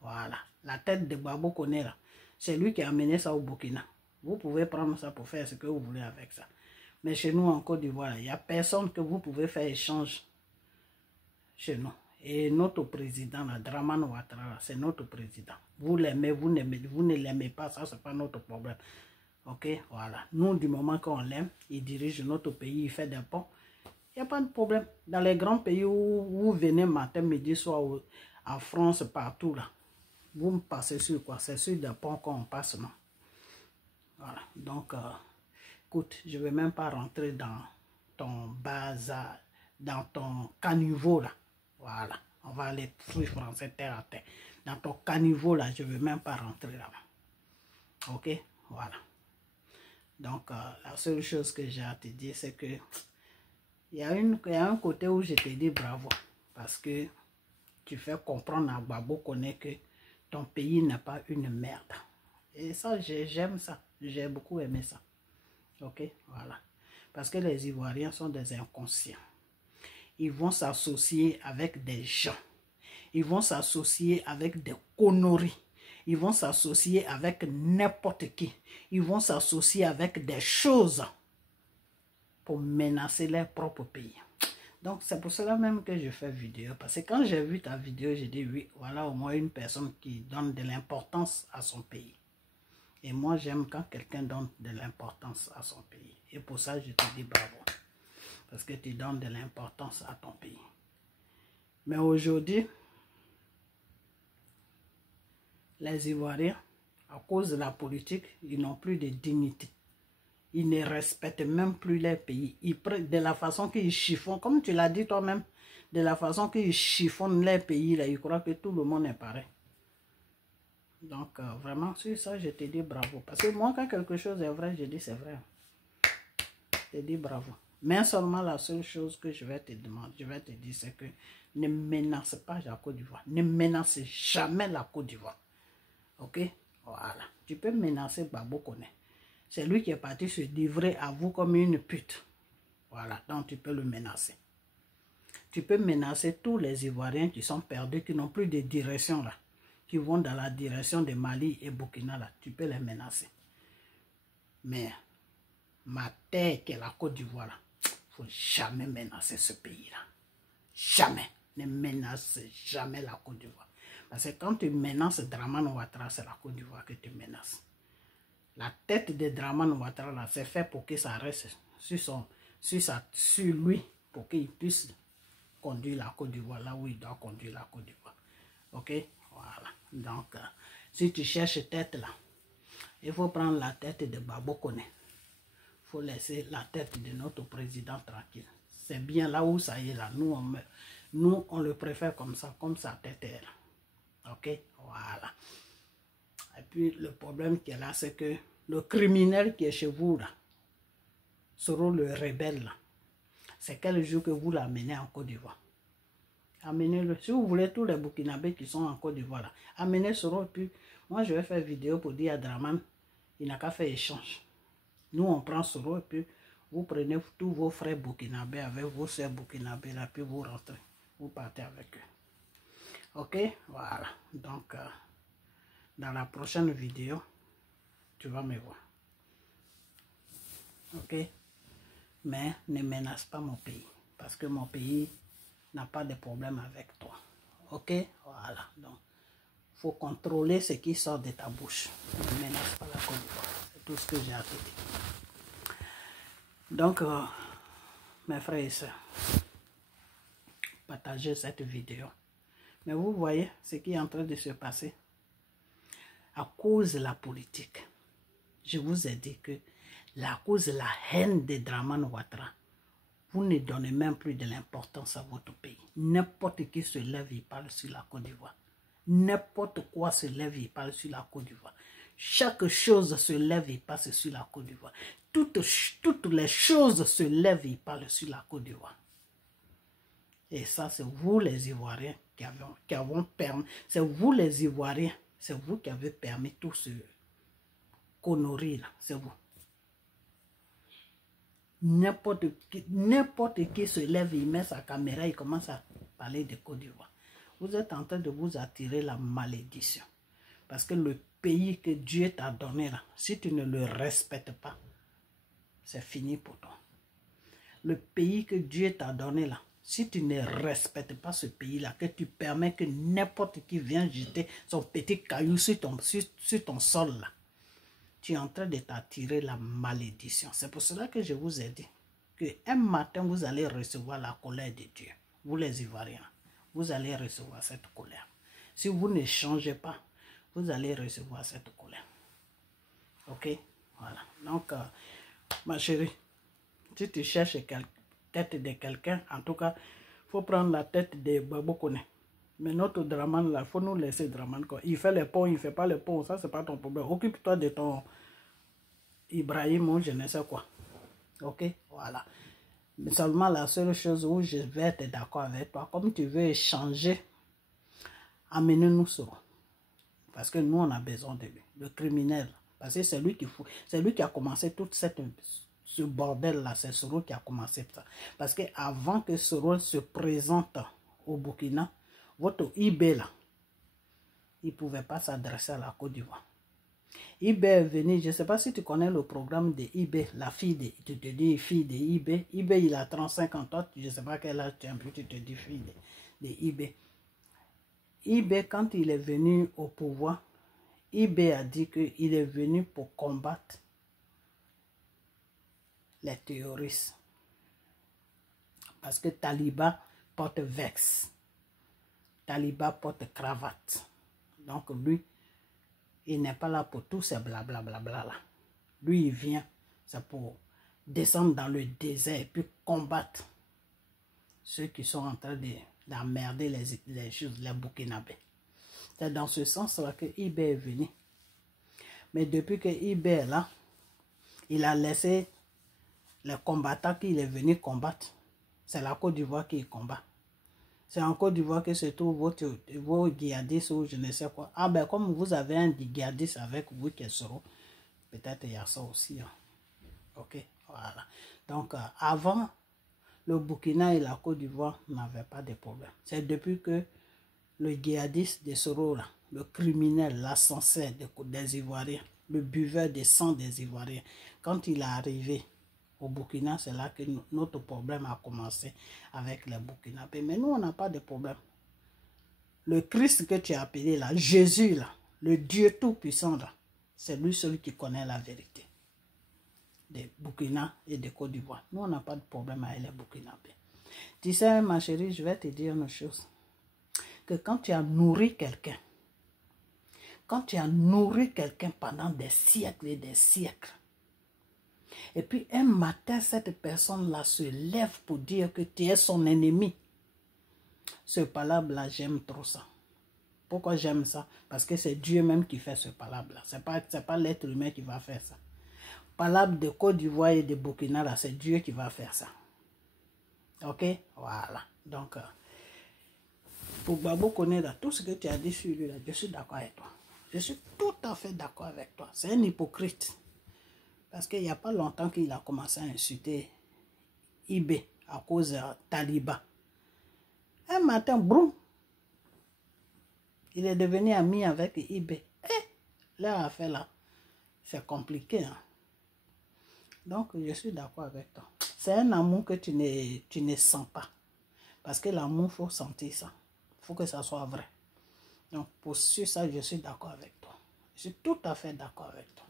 Voilà. La tête de Gbagbo Koné, là, c'est lui qui a amené ça au Burkina. Vous pouvez prendre ça pour faire ce que vous voulez avec ça. Mais chez nous, en Côte d'Ivoire, il n'y a personne que vous pouvez faire échange chez nous. Et notre président, la Dramane Ouattara, c'est notre président. Vous l'aimez, vous ne l'aimez pas, ça c'est pas notre problème. Ok, voilà. Nous, du moment qu'on l'aime, il dirige notre pays, il fait des ponts. Il n'y a pas de problème. Dans les grands pays où vous venez matin, midi, soir, en France, partout là, vous me passez sur quoi? C'est sur des ponts qu'on passe, non? Voilà. Donc, écoute, je ne vais même pas rentrer dans ton bazar, dans ton caniveau là. Voilà. On va aller free français terre à terre. Dans ton caniveau là, je ne vais même pas rentrer là-bas. Ok? Voilà. Donc, la seule chose que j'ai à te dire, c'est que il y a un côté où je te dis bravo. Parce que tu fais comprendre à Gbagbo que ton pays n'est pas une merde. Et ça, j'aime ça. J'ai beaucoup aimé ça. Ok? Voilà. Parce que les Ivoiriens sont des inconscients. Ils vont s'associer avec des gens. Ils vont s'associer avec des conneries. Ils vont s'associer avec n'importe qui. Ils vont s'associer avec des choses pour menacer leur propre pays. Donc, c'est pour cela même que je fais vidéo. Parce que quand j'ai vu ta vidéo, j'ai dit oui, voilà au moins une personne qui donne de l'importance à son pays. Et moi, j'aime quand quelqu'un donne de l'importance à son pays. Et pour ça, je te dis bravo. Parce que tu donnes de l'importance à ton pays. Mais aujourd'hui, les Ivoiriens, à cause de la politique, ils n'ont plus de dignité. Ils ne respectent même plus leur pays. Ils prennent de la façon qu'ils chiffonnent, comme tu l'as dit toi-même, de la façon qu'ils chiffonnent leur pays, là, ils croient que tout le monde est pareil. Donc, vraiment, sur ça, je te dis bravo. Parce que moi, quand quelque chose est vrai, je dis c'est vrai. Je te dis bravo. Mais seulement la seule chose que je vais te demander, je vais te dire, c'est que ne menace pas la Côte d'Ivoire. Ne menace jamais la Côte d'Ivoire. Ok? Voilà. Tu peux menacer Gbagbo Koné. C'est lui qui est parti se livrer à vous comme une pute. Voilà. Donc, tu peux le menacer. Tu peux menacer tous les Ivoiriens qui sont perdus, qui n'ont plus de direction là. Qui vont dans la direction de Mali et Burkina là. Tu peux les menacer. Mais ma terre qui est la Côte d'Ivoire là, il ne faut jamais menacer ce pays là. Jamais. Ne menace jamais la Côte d'Ivoire. Parce que quand tu menaces Dramane Ouattara, c'est la Côte d'Ivoire que tu menaces. La tête de Dramane Ouattara, là, c'est fait pour que ça reste sur lui, pour qu'il puisse conduire la Côte d'Ivoire là où il doit conduire la Côte d'Ivoire. Ok? Voilà. Donc, si tu cherches tête là, il faut prendre la tête de Gbagbo Koné. Il faut laisser la tête de notre président tranquille. C'est bien là où ça y est là. Nous, on le préfère comme ça, comme sa tête est là. Ok, voilà. Et puis le problème qui est là, c'est que le criminel qui est chez vous là, sera le rebelle là. C'est quel jour que vous l'amenez en Côte d'Ivoire. Amenez-le. Si vous voulez tous les Burkinabés qui sont en Côte d'Ivoire là, amenez Soro. Et puis moi je vais faire vidéo pour dire à Dramane, il n'a qu'à faire échange. Nous on prend Soro et puis vous prenez tous vos frères burkinabés avec vos soeurs burkinabés là, puis vous rentrez. Vous partez avec eux. Ok, voilà. Donc, dans la prochaine vidéo, tu vas me voir. Ok, mais ne menace pas mon pays. Parce que mon pays n'a pas de problème avec toi. Ok, voilà. Donc, il faut contrôler ce qui sort de ta bouche. Ne menace pas la Côte d'Ivoire. C'est tout ce que j'ai à te dire. Donc, mes frères et sœurs, partagez cette vidéo. Mais vous voyez ce qui est en train de se passer. À cause de la politique, je vous ai dit que à cause de la haine de Dramane Ouattara, vous ne donnez même plus de l'importance à votre pays. N'importe qui se lève, il parle sur la Côte d'Ivoire. N'importe quoi se lève, il parle sur la Côte d'Ivoire. Chaque chose se lève et passe sur la Côte d'Ivoire. Toutes les choses se lèvent et parlent sur la Côte d'Ivoire. Et ça, c'est vous les Ivoiriens qui avons permis. C'est vous les Ivoiriens. C'est vous qui avez permis tout ce connerie là. C'est vous. N'importe qui se lève, il met sa caméra, il commence à parler de Côte d'Ivoire. Vous êtes en train de vous attirer la malédiction. Parce que le pays que Dieu t'a donné là, si tu ne le respectes pas, c'est fini pour toi. Le pays que Dieu t'a donné là, Si tu ne respectes pas ce pays-là, que tu permets que n'importe qui vienne jeter son petit caillou sur ton sol, là, tu es en train de t'attirer la malédiction. C'est pour cela que je vous ai dit qu'un matin, vous allez recevoir la colère de Dieu. Vous les Ivoiriens, vous allez recevoir cette colère. Si vous ne changez pas, vous allez recevoir cette colère. Ok? Voilà. Donc, ma chérie, si tu cherches la tête de quelqu'un, en tout cas, il faut prendre la tête de Babo Kone. Mais notre Draman, là, il faut nous laisser Draman. Quoi. Il fait les ponts, il ne fait pas les ponts, ça, c'est pas ton problème. Occupe-toi de ton Ibrahim ou je ne sais quoi. Ok? Voilà. Mais seulement la seule chose où je vais être d'accord avec toi, comme tu veux échanger, amenez-nous Soro. Parce que nous, on a besoin de lui, le criminel. Parce que c'est lui qui fout, c'est lui qui a commencé toute ce bordel-là, c'est Soro qui a commencé ça. Parce qu'avant que Soro se présente au Burkina, votre IB là, il ne pouvait pas s'adresser à la Côte d'Ivoire. IB est venu, je ne sais pas si tu connais le programme de IB, la fille de, tu te dis fille de IB. IB, il a 35 ans, toi, je ne sais pas quel âge tu as, tu te dis fille de IB. IB, quand il est venu au pouvoir, IB a dit qu'il est venu pour combattre les terroristes. Parce que Taliban porte vex. Taliban porte cravate. Donc lui, il n'est pas là pour tout ces blablabla là. Lui, il vient, c'est pour descendre dans le désert et puis combattre ceux qui sont en train d'emmerder les choses, les Burkinabés. C'est dans ce sens-là que IB est venu. Mais depuis que IB est là, il a laissé les combattants qu'il est venu combattre. C'est la Côte d'Ivoire qui combat. C'est en Côte d'Ivoire que se trouvent vos djihadistes ou je ne sais quoi. Ah ben comme vous avez un djihadiste avec vous qui est Soro, peut-être il y a ça aussi. Hein. Ok, voilà. Donc avant, le Burkina et la Côte d'Ivoire n'avaient pas de problème. C'est depuis que le djihadiste de Soro, là, le criminel, l'assassin des Ivoiriens, le buveur de sang des Ivoiriens, quand il est arrivé au Burkina, c'est là que notre problème a commencé avec les Burkinabés. Mais nous, on n'a pas de problème. Le Christ que tu as appelé là, Jésus là, le Dieu tout-puissant là, c'est lui seul qui connaît la vérité des Burkina et de Côte d'Ivoire. Nous, on n'a pas de problème avec les Burkinabés. Tu sais, ma chérie, je vais te dire une chose. Que quand tu as nourri quelqu'un, pendant des siècles et des siècles, et puis un matin, cette personne-là se lève pour dire que tu es son ennemi. Ce palabre-là, j'aime trop ça. Pourquoi j'aime ça? Parce que c'est Dieu même qui fait ce palabre-là. Ce n'est pas l'être humain qui va faire ça. Palabre de Côte d'Ivoire et de Burkina, là, c'est Dieu qui va faire ça. Ok? Voilà. Donc, pour Babo Kone, tout ce que tu as dit sur lui, là, je suis d'accord avec toi. Je suis tout à fait d'accord avec toi. C'est un hypocrite. Parce qu'il n'y a pas longtemps qu'il a commencé à insulter IB à cause de Taliban. Un matin, broum, il est devenu ami avec IB. Leur affaire là, c'est compliqué. Hein? Donc, je suis d'accord avec toi. C'est un amour que tu ne sens pas. Parce que l'amour, il faut sentir ça. Il faut que ça soit vrai. Donc, pour ça, je suis d'accord avec toi. Je suis tout à fait d'accord avec toi.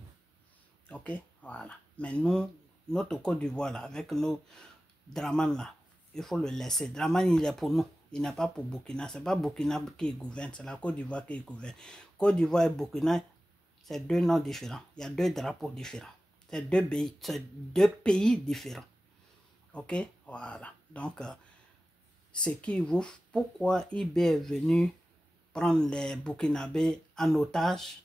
Ok? Voilà. Mais nous, notre Côte d'Ivoire, là, avec nos Draman, là, il faut le laisser. Draman, il est pour nous. Il n'est pas pour Burkina. Ce n'est pas Burkina qui gouverne, c'est la Côte d'Ivoire qui gouverne. Côte d'Ivoire et Burkina, c'est deux noms différents. Il y a deux drapeaux différents. C'est deux pays différents. Ok? Voilà. Donc, ce qui vous... Pourquoi IB est venu prendre les Burkinabés en otage?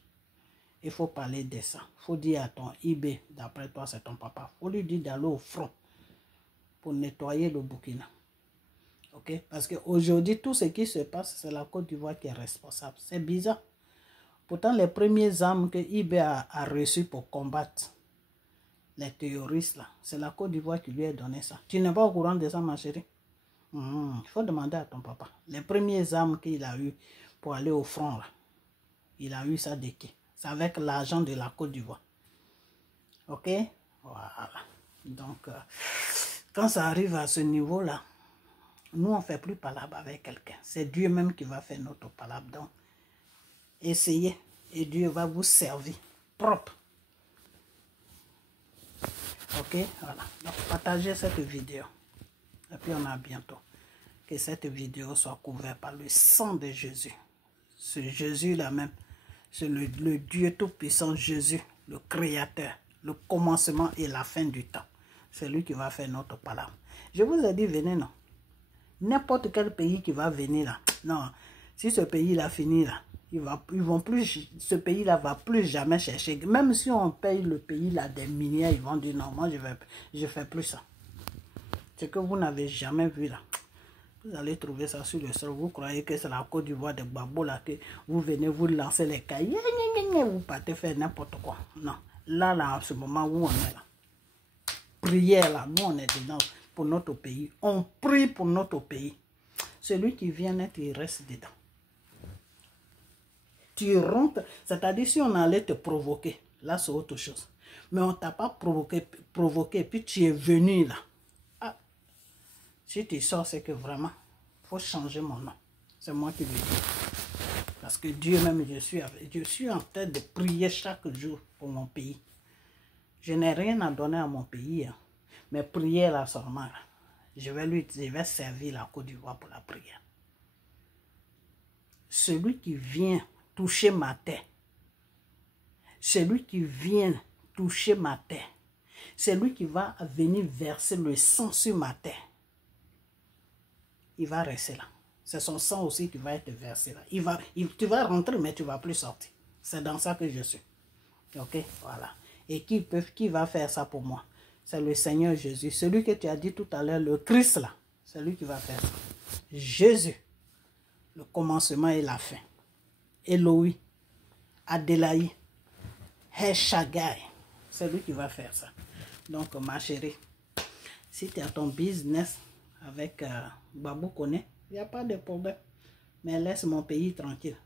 Il faut parler de ça. Il faut dire à ton IB, d'après toi, c'est ton papa. Il faut lui dire d'aller au front pour nettoyer le Burkina. Ok? Parce qu'aujourd'hui, tout ce qui se passe, c'est la Côte d'Ivoire qui est responsable. C'est bizarre. Pourtant, les premières armes que IB a reçues pour combattre les terroristes, là, c'est la Côte d'Ivoire qui lui a donné ça. Tu n'es pas au courant de ça, ma chérie? Il faut demander à ton papa. Les premières armes qu'il a eues pour aller au front, là, il a eu ça de qui? C'est avec l'argent de la Côte d'Ivoire. Ok? Voilà. Donc, quand ça arrive à ce niveau-là, Nous, on ne fait plus palabre avec quelqu'un. C'est Dieu même qui va faire notre palabre. Donc, essayez et Dieu va vous servir propre. Ok, voilà. Donc, partagez cette vidéo. Et puis, on a bientôt. Que cette vidéo soit couverte par le sang de Jésus. Ce Jésus-là même. C'est le Dieu tout-puissant Jésus, le Créateur, le commencement et la fin du temps. C'est lui qui va faire notre palabre. Je vous ai dit, venez, non. N'importe quel pays qui va venir là. Non, si ce pays-là finit là, ce pays-là va plus jamais chercher. Même si on paye le pays là des milliards, ils vont dire non, moi je fais plus ça. Ce que vous n'avez jamais vu là. Vous allez trouver ça sur le sol. Vous croyez que c'est la Côte d'Ivoire de Gbagbo là que vous venez vous lancer les cahiers, vous partez faire n'importe quoi. Non. Là, en ce moment où on est là. Prière là, nous on est dedans pour notre pays. On prie pour notre pays. Celui qui vient naître, il reste dedans. Tu rentres, c'est-à-dire si on allait te provoquer, là c'est autre chose. Mais on ne t'a pas provoqué, puis tu es venu là. Ah, si tu sors, c'est que vraiment, il faut changer mon nom. C'est moi qui le dis. Parce que Dieu même, je suis en train de prier chaque jour pour mon pays. Je n'ai rien à donner à mon pays, hein. Mais prier là seulement, là. Je vais servir la Côte d'Ivoire pour la prière. Celui qui vient toucher ma terre, celui qui vient toucher ma terre, celui qui va venir verser le sang sur ma terre, il va rester là. C'est son sang aussi qui va être versé là. Tu vas rentrer, mais tu ne vas plus sortir. C'est dans ça que je suis. Ok, voilà. Et qui va faire ça pour moi? C'est le Seigneur Jésus. Celui que tu as dit tout à l'heure, le Christ là. C'est lui qui va faire ça. Jésus. Le commencement et la fin. Elohim. Adélaï. Heshagai. C'est lui qui va faire ça. Donc, ma chérie, si tu as ton business avec Babou Koné, il n'y a pas de problème. Mais laisse mon pays tranquille.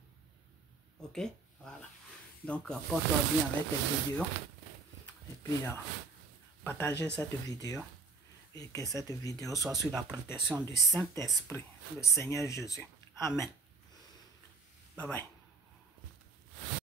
Ok? Voilà. Donc, porte-toi bien avec les vidéos. Et puis, partagez cette vidéo. Et que cette vidéo soit sous la protection du Saint-Esprit, le Seigneur Jésus. Amen. Bye bye.